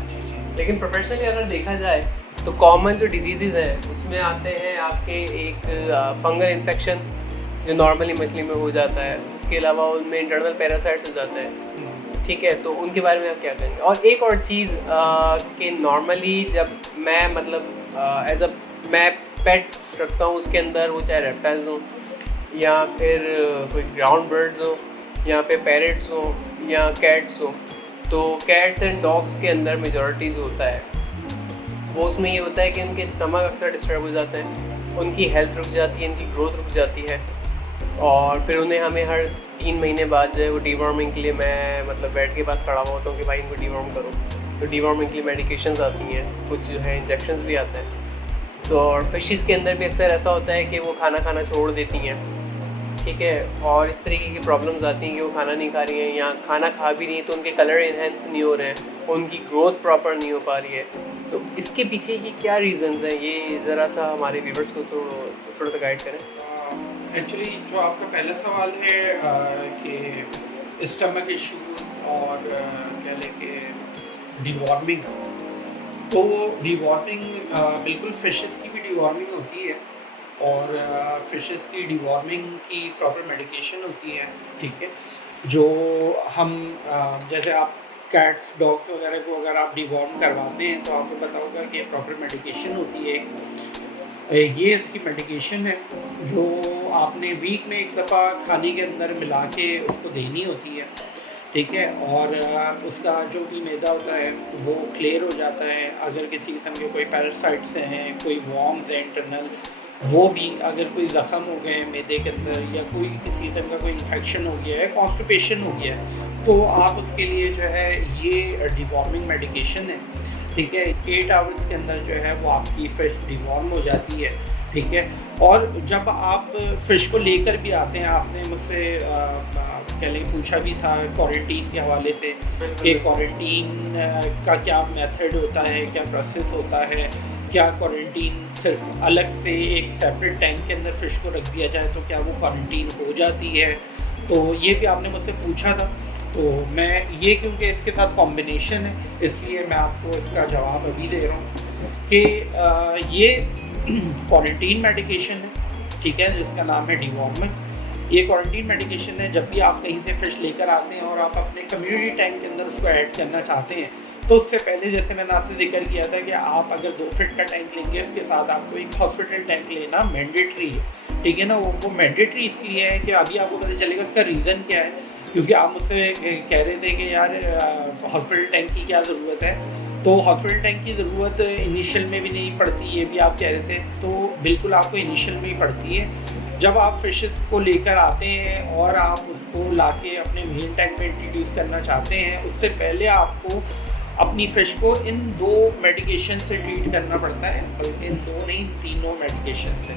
लेकिन प्रोफेशनली अगर देखा जाए तो कॉमन जो डिजीज़ेज़ हैं उसमें आते हैं आपके एक फंगल इन्फेक्शन जो नॉर्मली मछली में हो जाता है, उसके अलावा उनमें इंटरनल पैरासाइट्स हो जाते हैं, ठीक है? तो उनके बारे में आप क्या कहेंगे? और एक और चीज़ कि नॉर्मली जब मैं मतलब एज़ अ मैं पेट्स रखता हूँ उसके अंदर, वो चाहे रेप्टाइल्स हों या फिर कोई ग्राउंड बर्ड्स हों या फिर पैरट्स हों या कैट्स हों, तो कैट्स एंड डॉग्स के अंदर मेजॉरिटी जो होता है वो उसमें ये होता है कि उनके स्टमक अक्सर डिस्टर्ब हो जाते हैं, उनकी हेल्थ रुक जाती है, उनकी ग्रोथ रुक जाती है और फिर उन्हें हमें हर 3 महीने बाद जो है वो डीवॉर्मिंग के लिए मैं मतलब बेड के पास खड़ा हुआ होता हूँ कि भाई इनको डीवॉर्म करो। तो डीवॉर्मिंग के लिए मेडिकेशंस आती हैं, कुछ जो है इंजेक्शंस भी आते हैं। तो और फिशेस के अंदर भी अक्सर ऐसा होता है कि वो खाना खाना छोड़ देती हैं, ठीक है? और इस तरीके की प्रॉब्लम्स आती हैं कि वो खाना नहीं खा रही हैं या खाना खा भी रही हैं तो उनके कलर एनहेंस नहीं हो रहे हैं, उनकी ग्रोथ प्रॉपर नहीं हो पा रही है। तो इसके पीछे की क्या रीज़न्स हैं? ये ज़रा-सा हमारे व्यूअर्स को थोड़ा-सा गाइड करें। एक्चुअली जो आपका पहला सवाल है कि स्टमक इश्यूज और कह लें कि डिवॉर्मिंग, तो डिवॉर्मिंग बिल्कुल फिशेस की भी डिवॉर्मिंग होती है और फिशेस की डिवॉर्मिंग की प्रॉपर मेडिकेशन होती है, ठीक है? जो हम जैसे आप कैट्स डॉग्स वगैरह को अगर आप डिवॉर्म करवाते हैं तो आपको पता होगा कि प्रॉपर मेडिकेशन होती है। ये इसकी मेडिकेशन है जो आपने वीक में एक दफ़ा खाने के अंदर मिला के उसको देनी होती है, ठीक है? और उसका जो भी मैदा होता है वो क्लियर हो जाता है। अगर किसी किस्म के कोई पैरासाइट्स हैं, कोई वॉर्म्स हैं इंटरनल, वो भी अगर कोई ज़ख़म हो गए हैं मैदे के अंदर या कोई किसी किस्म का कोई इन्फेक्शन हो गया है, कॉन्स्टिपेशन हो गया है, तो आप उसके लिए जो है ये डिवॉर्मिंग मेडिकेशन है, ठीक है? 8 आवर्स के अंदर जो है वो आपकी फ़िश डिवॉर्म हो जाती है, ठीक है? और जब आप फ़िश को लेकर भी आते हैं, आपने मुझसे कह लें पूछा भी था क्वारंटीन के हवाले से कि क्वारंटीन का क्या मेथड होता है, क्या प्रोसेस होता है, क्या क्वारंटीन सिर्फ अलग से एक सेपरेट टैंक के अंदर फ़िश को रख दिया जाए तो क्या वो क्वारंटीन हो जाती है? तो ये भी आपने मुझसे पूछा था, तो मैं ये क्योंकि इसके साथ कॉम्बिनेशन है इसलिए मैं आपको इसका जवाब अभी दे रहा हूँ कि ये क्वारंटीन मेडिकेशन है, ठीक है? जिसका नाम है डिवॉर्मिंग। ये क्वारंटीन मेडिकेशन है जब भी आप कहीं से फ़िश लेकर आते हैं और आप अपने कम्युनिटी टैंक के अंदर उसको ऐड करना चाहते हैं, तो उससे पहले जैसे मैंने आपसे ज़िक्र किया था कि आप अगर 2 फीट का टैंक लेंगे उसके साथ आपको एक हॉस्पिटल टैंक लेना मैंडेटरी है, ठीक है ना? वो मैंडेटरी इसलिए है कि अभी आपको पता चलेगा उसका रीज़न क्या है, क्योंकि आप मुझसे कह रहे थे कि यार हॉस्पिटल टैंक की क्या ज़रूरत है? तो हॉस्पिटल टैंक की ज़रूरत इनिशियल में भी नहीं पड़ती, ये भी आप कह रहे थे, तो बिल्कुल आपको इनिशियल में ही पड़ती है। जब आप फिशेस को लेकर आते हैं और आप उसको लाके अपने मेन टैंक में इंट्रोड्यूस करना चाहते हैं, उससे पहले आपको अपनी फ़िश को इन 2 मेडिकेशन से ट्रीट करना पड़ता है, बल्कि इन 2 नहीं, 3 मेडिकेशन से,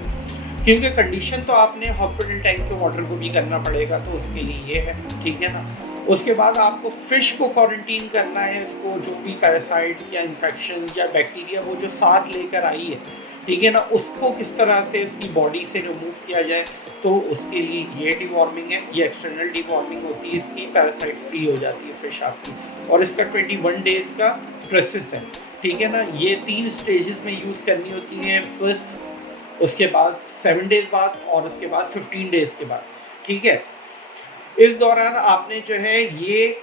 क्योंकि कंडीशन तो आपने हॉस्पिटल टैंक के वाटर को भी करना पड़ेगा, तो उसके लिए ये है, ठीक है ना। उसके बाद आपको फ़िश को क्वारंटीन करना है, इसको जो भी पैरासाइट्स या इन्फेक्शन या बैक्टीरिया वो जो साथ लेकर आई है, ठीक है ना, उसको किस तरह से उसकी बॉडी से रिमूव किया जाए, तो उसके लिए ये डिवॉर्मिंग है, ये एक्सटर्नल डिवॉर्मिंग होती है, इसकी पैरासाइट फ्री हो जाती है फ़िश आपकी, और इसका 21 डेज़ का प्रोसेस है, ठीक है ना। ये 3 स्टेजेस में यूज़ करनी होती हैं, फर्स्ट, उसके बाद 7 डेज़ बाद और उसके बाद 15 डेज़ के बाद, ठीक है। इस दौरान आपने जो है ये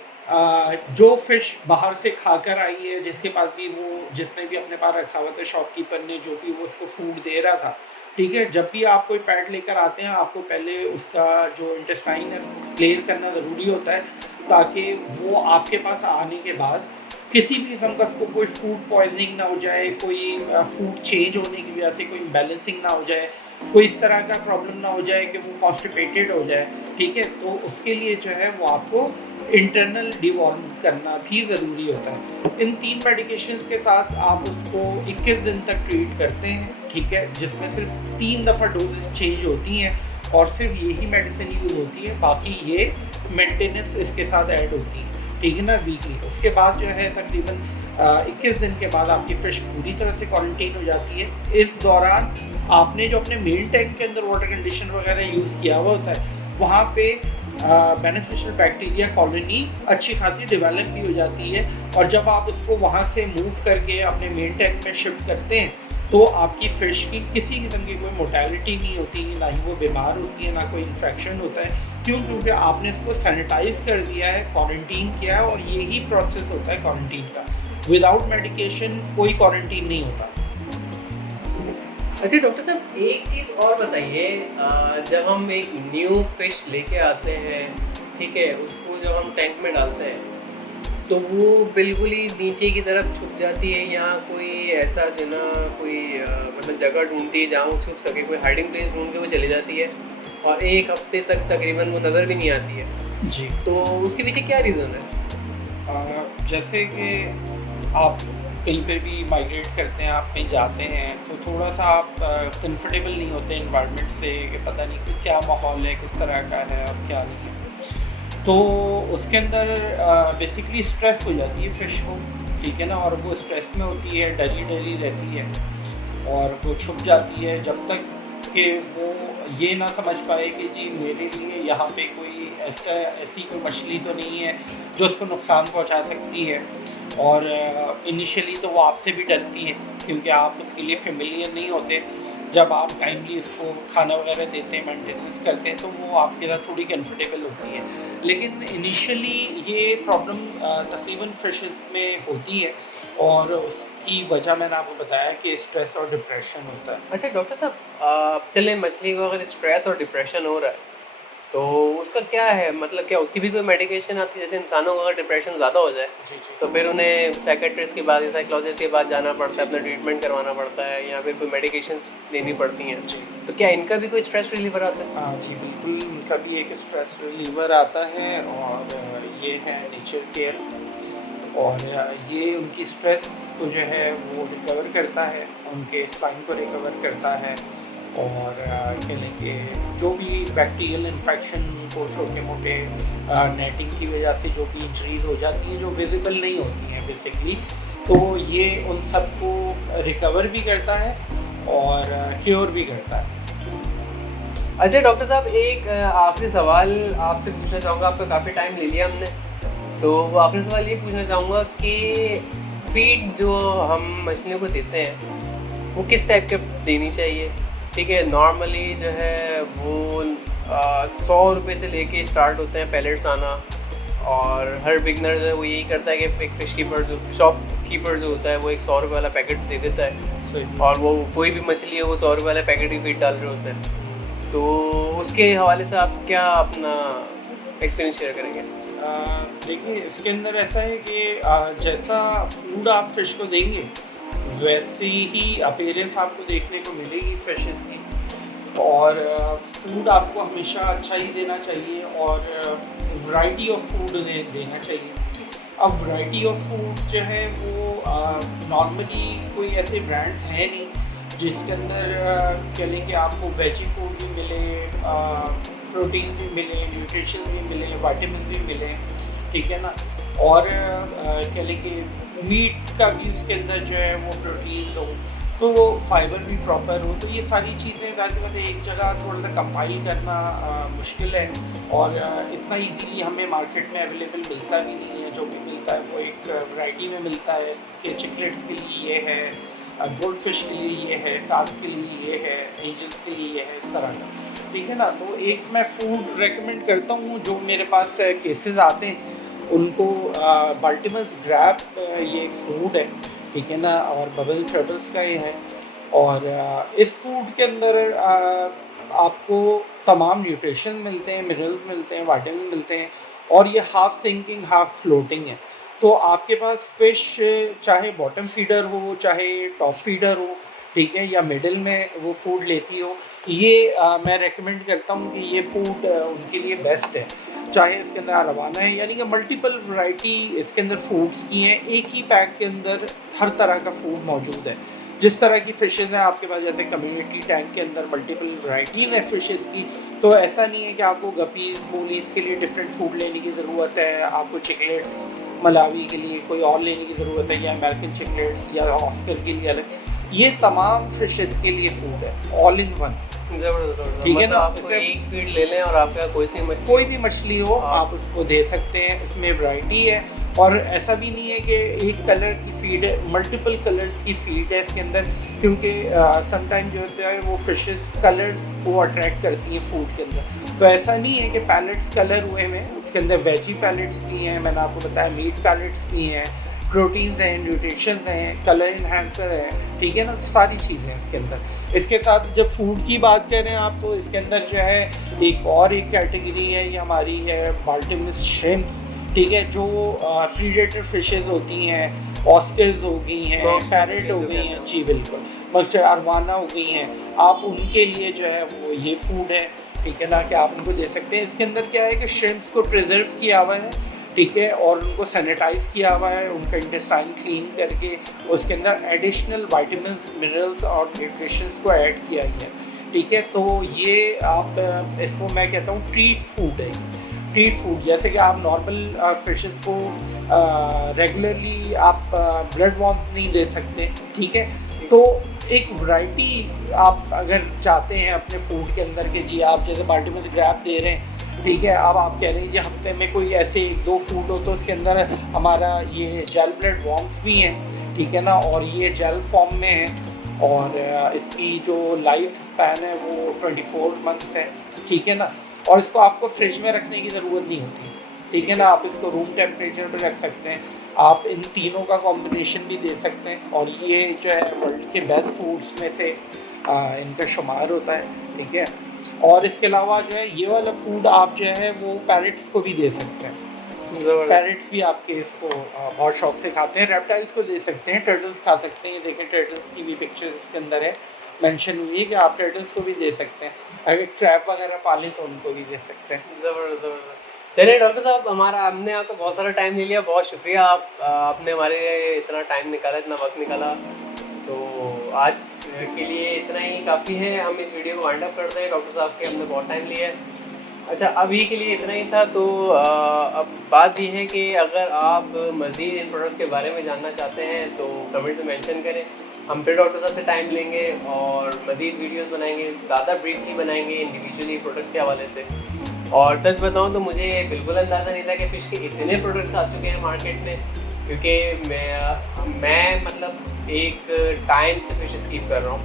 जो फ़िश बाहर से खाकर आई है, जिसके पास भी वो जिसने भी अपने पास रखा हुआ था, शॉपकीपर ने जो भी वो उसको फूड दे रहा था, ठीक है। जब भी आप कोई पेट लेकर आते हैं, आपको पहले उसका जो इंटेस्टाइन है क्लियर करना ज़रूरी होता है, ताकि वो आपके पास आने के बाद किसी भी किस्म का उसको कोई फूड पॉइजनिंग ना हो जाए, कोई फूड चेंज होने की वजह से कोई इम्बैलेंसिंग ना हो जाए, कोई इस तरह का प्रॉब्लम ना हो जाए कि वो कॉन्स्टिपेटेड हो जाए, ठीक है। तो उसके लिए जो है वो आपको इंटरनल डिवॉर्म करना भी ज़रूरी होता है। इन 3 मेडिकेशंस के साथ आप उसको 21 दिन तक ट्रीट करते हैं, ठीक है, जिसमें सिर्फ 3 दफ़ा डोजेस चेंज होती हैं और सिर्फ यही मेडिसिन यूज़ होती है, बाकी ये मेंटेनेंस इसके साथ ऐड होती है, ठीक है ना, वीकली। उसके बाद जो है तकरीबन 21 दिन के बाद आपकी फ़िश पूरी तरह से क्वारंटीन हो जाती है। इस दौरान आपने जो अपने मेन टैंक के अंदर वाटर कंडीशनर वगैरह यूज़ किया हुआ होता है, वहाँ पे बेनिफिशियल बैक्टीरिया कॉलोनी अच्छी खासी डेवलप भी हो जाती है, और जब आप उसको वहाँ से मूव करके अपने मेन टैंक में शिफ्ट करते हैं, तो आपकी फ़िश की किसी किस्म की कोई मोर्टेलिटी नहीं होती, ना ही वो बीमार होती है, ना कोई इन्फेक्शन होता है। क्यों? क्योंकि आपने इसको सैनिटाइज़ कर दिया है, क्वारंटीन किया है, और यही प्रोसेस होता है क्वारंटीन का। विदाउट मेडिकेशन कोई क्वारंटीन नहीं होता। अच्छा डॉक्टर साहब, एक चीज़ और बताइए, जब हम एक न्यू फिश लेके आते हैं, ठीक है, उसको जब हम टैंक में डालते हैं, तो वो बिल्कुल ही नीचे की तरफ छुप जाती है, या कोई ऐसा जो ना कोई मतलब जगह ढूंढती है जहाँ वो छुप सके, कोई हाइडिंग प्लेस ढूंढ के वो चली जाती है, और 1 हफ्ते तक तकरीबन वो नज़र भी नहीं आती है। जी। तो उसके पीछे क्या रीज़न है? जैसे कि आप कहीं पर भी माइग्रेट करते हैं, आप कहीं जाते हैं, तो थोड़ा-सा आप कंफर्टेबल नहीं होते एनवायरनमेंट से, कि पता नहीं कि क्या माहौल है, किस तरह का है और क्या नहीं है। तो उसके अंदर बेसिकली स्ट्रेस हो जाती है फ़िश को, ठीक है ना, और वो स्ट्रेस में होती है, डरी-डरी रहती है, और वो छुप जाती है जब तक कि वो ये ना समझ पाए कि जी मेरे लिए यहाँ पे कोई ऐसी कोई मछली तो नहीं है जो उसको नुकसान पहुँचा सकती है। और इनिशियली तो वो आपसे भी डरती है, क्योंकि आप उसके लिए फ़ेमिलियर नहीं होते। जब आप टाइमली इसको खाना वगैरह देते हैं, मेंटेनेंस करते हैं, तो वो आपके साथ थोड़ी कंफर्टेबल होती है। लेकिन इनिशियली ये प्रॉब्लम तकरीबन फ़िशेस में होती है, और उसकी वजह मैंने आपको बताया कि स्ट्रेस और डिप्रेशन होता है। अच्छा डॉक्टर साहब, चलें मछली को अगर स्ट्रेस और डिप्रेशन हो रहा है, तो उसका क्या है, मतलब क्या उसकी भी कोई मेडिकेशन आती है? जैसे इंसानों को अगर डिप्रेशन ज़्यादा हो जाए, जी, जी। तो फिर उन्हें साइकियाट्रिस्ट के पास या साइकोलॉजिस्ट के पास जाना पड़ता है, अपना ट्रीटमेंट करवाना पड़ता है, या फिर कोई मेडिकेशंस लेनी पड़ती हैं। जी। तो क्या इनका भी कोई स्ट्रेस रिलीवर आता है? हाँ जी, बिल्कुल, इनका भी एक स्ट्रेस रिलीवर आता है, और ये है नेचर केयर, और ये उनकी स्ट्रेस को जो है वो रिकवर करता है, उनके स्पाइन को रिकवर करता है, और कह लें कि जो भी बैक्टीरियल इन्फेक्शन को छोटे-मोटे नेटिंग की वजह से जो भी इंजरीज़ हो जाती हैं, जो विज़िबल नहीं होती हैं बेसिकली, तो ये उन सबको रिकवर भी करता है और क्योर भी करता है। अच्छा डॉक्टर साहब, एक आखिरी सवाल आपसे पूछना चाहूँगा, आपका काफ़ी टाइम ले लिया हमने, तो आखिरी सवाल ये पूछना चाहूँगा कि फ़ीड जो हम मछलियों को देते हैं, वो किस टाइप की देनी चाहिए? ठीक है, नॉर्मली जो है वो 100 रुपये से लेके स्टार्ट होते हैं पैलेट्स आना, और हर बिगनर जो है वो यही करता है कि एक फ़िश कीपर जो शॉपकीपर जो होता है वो एक 100 रुपये वाला पैकेट दे देता है, और वो कोई भी मछली है वो 100 रुपये वाला पैकेट ही फीड डाल रहे होते हैं। तो उसके हवाले से आप क्या अपना एक्सपीरियंस शेयर करेंगे? देखिए, इसके अंदर ऐसा है कि जैसा फूड आप फ़िश को देंगे, वैसी ही अपीयरेंस आपको देखने को मिलेगी फ़िशेस की। और फूड आपको हमेशा अच्छा ही देना चाहिए और वैरायटी ऑफ फूड देना चाहिए। अब वैरायटी ऑफ फूड जो है वो नॉर्मली कोई ऐसे ब्रांड्स हैं नहीं जिसके अंदर कह लें कि आपको वेजी फूड भी मिले, प्रोटीन भी मिले, न्यूट्रिशन भी मिले, वाइटामिन भी मिले, ठीक है ना। और कह लें कि मीट का भी उसके अंदर जो है वो प्रोटीन हो, तो वो फाइबर भी प्रॉपर हो, तो ये सारी चीज़ें ज़ाहिर एक जगह थोड़ा सा कंपाइल करना मुश्किल है और इतना इजीली हमें मार्केट में अवेलेबल मिलता भी नहीं है। जो भी मिलता है वो एक वैरायटी में मिलता है कि चिकलेट्स के लिए ये है, गोल्ड फिश के लिए ये है, कार्प के लिए ये है, एंजल्स के लिए ये है, इस तरह का, ठीक है ना। तो एक मैं फूड रेकमेंड करता हूँ जो मेरे पास केसेस आते हैं उनको, बाल्टिमस ग्रैप ये फूड है, ठीक है ना, और बबल ट्रबल्स का ये है। और इस फूड के अंदर आपको तमाम न्यूट्रिशन मिलते हैं, मिनरल्स मिलते हैं, विटामिन मिलते हैं और ये हाफ सिंकिंग हाफ फ्लोटिंग है। तो आपके पास फ़िश चाहे बॉटम फीडर हो, चाहे टॉप फीडर हो, ठीक है, या मिडिल में वो फूड लेती हो, ये मैं रेकमेंड करता हूँ कि ये फूड उनके लिए बेस्ट है। चाहे इसके अंदर अरवाना है, यानी कि मल्टीपल वैरायटी इसके अंदर फूड्स की हैं, एक ही पैक के अंदर हर तरह का फूड मौजूद है। जिस तरह की फ़िशेज़ हैं आपके पास, जैसे कम्युनिटी टैंक के अंदर मल्टीपल वैराइटीज़ हैं फ़िशेज़ की, तो ऐसा नहीं है कि आपको गपीज़ मोलीज़ के लिए डिफरेंट फूड लेने की ज़रूरत है, आपको चिकलेट्स मलावी के लिए कोई और लेने की ज़रूरत है, या अमेरिकन चिकलेट्स या ऑस्कर के लिए अलग। ये तमाम फ़िशेज़ के लिए फूड है, ऑल इन वन, ज़बरदस्त, ठीक है ना। आप एक फीड ले लें और आपका कोई भी मछली हो आप उसको दे सकते हैं, इसमें वैरायटी है। और ऐसा भी नहीं है कि एक कलर की फीड है, मल्टीपल कलर्स की फीड है इसके अंदर, क्योंकि समटाइम जो होता है वो फिशेस कलर्स को अट्रैक्ट करती हैं फूड के अंदर। तो ऐसा नहीं है कि पैलेट्स कलर हुए हैं, उसके अंदर वेजी पैलेट्स भी हैं, मैंने आपको बताया मीट पैलेट्स भी हैं, प्रोटीन्स हैं, न्यूट्रिशंस हैं, कलर इन्हांसर है, ठीक है ना, सारी चीज़ें हैं इसके अंदर। इसके साथ जब फूड की बात करें आप, तो इसके अंदर जो है एक कैटेगरी है, ये हमारी है बाल्टिमस श्रिम्प्स, ठीक है, जो प्रीडेटर फिशेज होती हैं, ऑस्कर्स हो गई हैं, पैरेट हो गई हैं, जी बिल्कुल, मक्सर अरवाना हो गई हैं, आप उनके लिए जो है वो ये फूड है, ठीक है ना, कि आप उनको दे सकते हैं। इसके अंदर क्या है कि श्रिम्प्स को प्रिजर्व किया हुआ है, ठीक है, और उनको सैनिटाइज किया हुआ है, उनका इंटेस्टाइन क्लीन करके उसके अंदर एडिशनल विटामिन मिनरल्स और न्यूट्रिशंस को ऐड किया गया, ठीक है। तो ये आप इसको मैं कहता हूँ ट्रीट फूड है, ट्रीट फूड। जैसे कि आप नॉर्मल फिशेस को रेगुलरली आप ब्लड वॉर्म्स नहीं दे सकते, ठीक है, तो एक वैरायटी आप अगर चाहते हैं अपने फूड के अंदर कि जी आप जैसे बाल्टिमस ग्रैप दे रहे हैं, ठीक है, अब आप कह रहे हैं कि हफ्ते में कोई ऐसे 2 फूड हो तो उसके अंदर हमारा ये जेल ब्लड वॉर्म्स भी हैं, ठीक है ना, और ये जेल फॉर्म में है और इसकी जो लाइफ स्पैन है वो 24 मंथ्स है, ठीक है ना, और इसको आपको फ्रिज में रखने की ज़रूरत नहीं होती, ठीक है ना, आप इसको रूम टेम्परेचर पर रख सकते हैं। आप इन तीनों का कॉम्बिनेशन भी दे सकते हैं और ये जो है वर्ल्ड के बेस्ट फूड्स में से इनका शुमार होता है, ठीक है। और इसके अलावा जो है ये वाला फूड आप जो है वो पैरेट्स को भी दे सकते हैं, पैरेट्स भी आपके इसको बहुत शौक से खाते हैं। रेप्टाइल्स को दे सकते हैं, टर्टल्स खा सकते हैं, ये देखें टर्टल्स की भी पिक्चर्स इसके अंदर है, मेंशन हुई है कि आप टर्टल्स को भी दे सकते हैं, अगर क्रैब वगैरह पालें तो उनको भी दे सकते हैं। ज़बरदस्त, ज़बरदस्त। चलिए डॉक्टर साहब, हमने आपका बहुत सारा टाइम ले लिया, बहुत शुक्रिया, आपने हमारे लिए इतना टाइम निकाला, इतना वक्त निकाला। तो आज के लिए इतना ही काफ़ी है, हम इस वीडियो को वाइंड अप करते हैं। डॉक्टर साहब के हमने बहुत टाइम लिया है। अच्छा, अभी के लिए इतना ही था। तो अब बात ये है कि अगर आप मज़ीद इन प्रोडक्ट्स के बारे में जानना चाहते हैं तो कमेंट में मेंशन करें, हम फिर डॉक्टर साहब से टाइम लेंगे और मज़ीद वीडियोस बनाएंगे, ज़्यादा ब्रीफली बनाएंगे इंडिविजुअली प्रोडक्ट्स के हवाले से। और सच बताऊं तो मुझे बिल्कुल अंदाज़ा नहीं था कि फ़िश के इतने प्रोडक्ट्स आ चुके हैं मार्केट में, क्योंकि मैं मतलब एक टाइम से फ़िशेस कीप कर रहा हूँ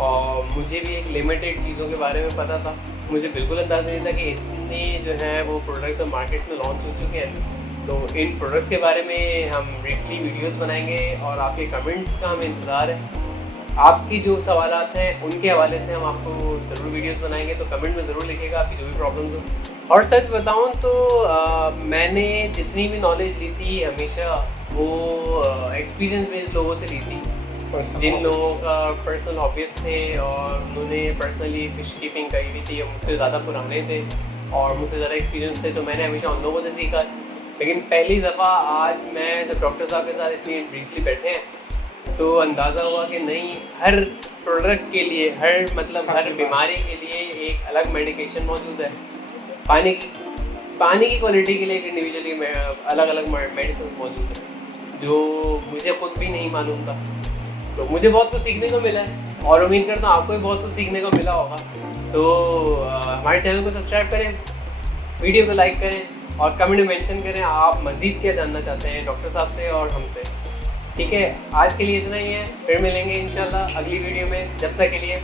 और मुझे भी एक लिमिटेड चीज़ों के बारे में पता था। मुझे बिल्कुल अंदाज़ा नहीं था कि इतने जो है वो प्रोडक्ट्स मार्केट में लॉन्च हो चुके हैं। तो इन प्रोडक्ट्स के बारे में हम ब्रीफली वीडियोस बनाएंगे और आपके कमेंट्स का हमें इंतज़ार है। आपकी जो सवालात हैं उनके हवाले से हम आपको ज़रूर वीडियोस बनाएंगे, तो कमेंट में ज़रूर लिखिएगा आपकी जो भी प्रॉब्लम्स हो। और सच बताऊं तो मैंने जितनी भी नॉलेज ली थी हमेशा वो एक्सपीरियंस बेस्ड लोगों से ली थी। जिन लोगों का पर्सनल हॉबीज़ थे और उन्होंने पर्सनली फ़िश कीपिंग करी हुई थी, मुझसे ज़्यादा पुराने थे और मुझसे ज़्यादा एक्सपीरियंस थे, तो मैंने हमेशा उन लोगों से सीखा। लेकिन पहली दफ़ा आज मैं जब डॉक्टर साहब के साथ इतनी ब्रीफली बैठे हैं, तो अंदाज़ा हुआ कि नहीं, हर प्रोडक्ट के लिए, हर बीमारी के लिए एक अलग मेडिकेशन मौजूद है। पानी की क्वालिटी के लिए एक इंडिविजुअली अलग-अलग मेडिसिन मौजूद है, जो मुझे खुद भी नहीं मालूम था। तो मुझे बहुत कुछ सीखने को मिला है और उम्मीद करता हूँ आपको भी बहुत कुछ सीखने को मिला होगा। तो हमारे चैनल को सब्सक्राइब करें, वीडियो को लाइक करें और कमेंट में मेंशन करें आप मज़ीद क्या जानना चाहते हैं डॉक्टर साहब से और हमसे। ठीक है, आज के लिए इतना ही है, फिर मिलेंगे इंशाल्लाह अगली वीडियो में। जब तक के लिए